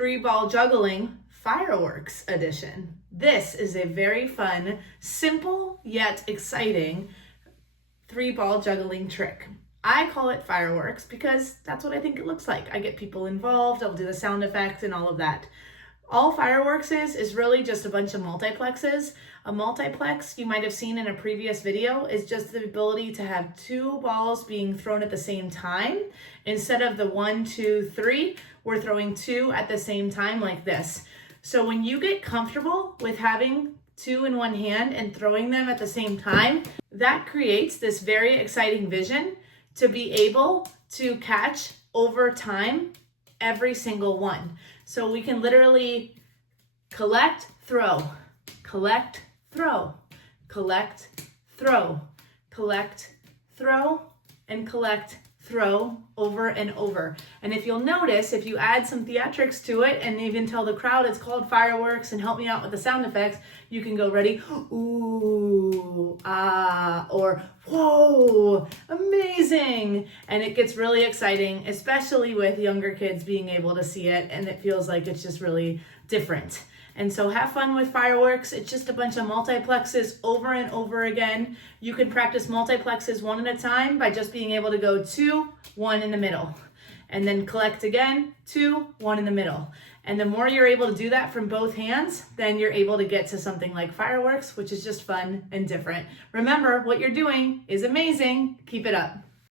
3-ball juggling fireworks edition. This is a very fun, simple yet exciting 3-ball juggling trick. I call it fireworks because that's what I think it looks like. I get people involved, I'll do the sound effects and all of that. All fireworks is really just a bunch of multiplexes. A multiplex, you might have seen in a previous video, is just the ability to have 2 balls being thrown at the same time. Instead of the 1, 2, 3, we're throwing 2 at the same time like this. So when you get comfortable with having 2 in one hand and throwing them at the same time, that creates this very exciting vision to be able to catch over time every single one. So we can literally collect, throw, collect, throw, collect, throw, collect, throw, and collect, throw over and over. And if you'll notice, if you add some theatrics to it and even tell the crowd it's called fireworks and help me out with the sound effects, you can go ready, ooh, ah, or whoa, amazing. And it gets really exciting, especially with younger kids being able to see it, and it feels like it's just really different. And so have fun with fireworks. It's just a bunch of multiplexes over and over again. You can practice multiplexes one at a time by just being able to go 2, 1 in the middle, and then collect again, 2, 1 in the middle. And the more you're able to do that from both hands, then you're able to get to something like fireworks, which is just fun and different. Remember, what you're doing is amazing. Keep it up.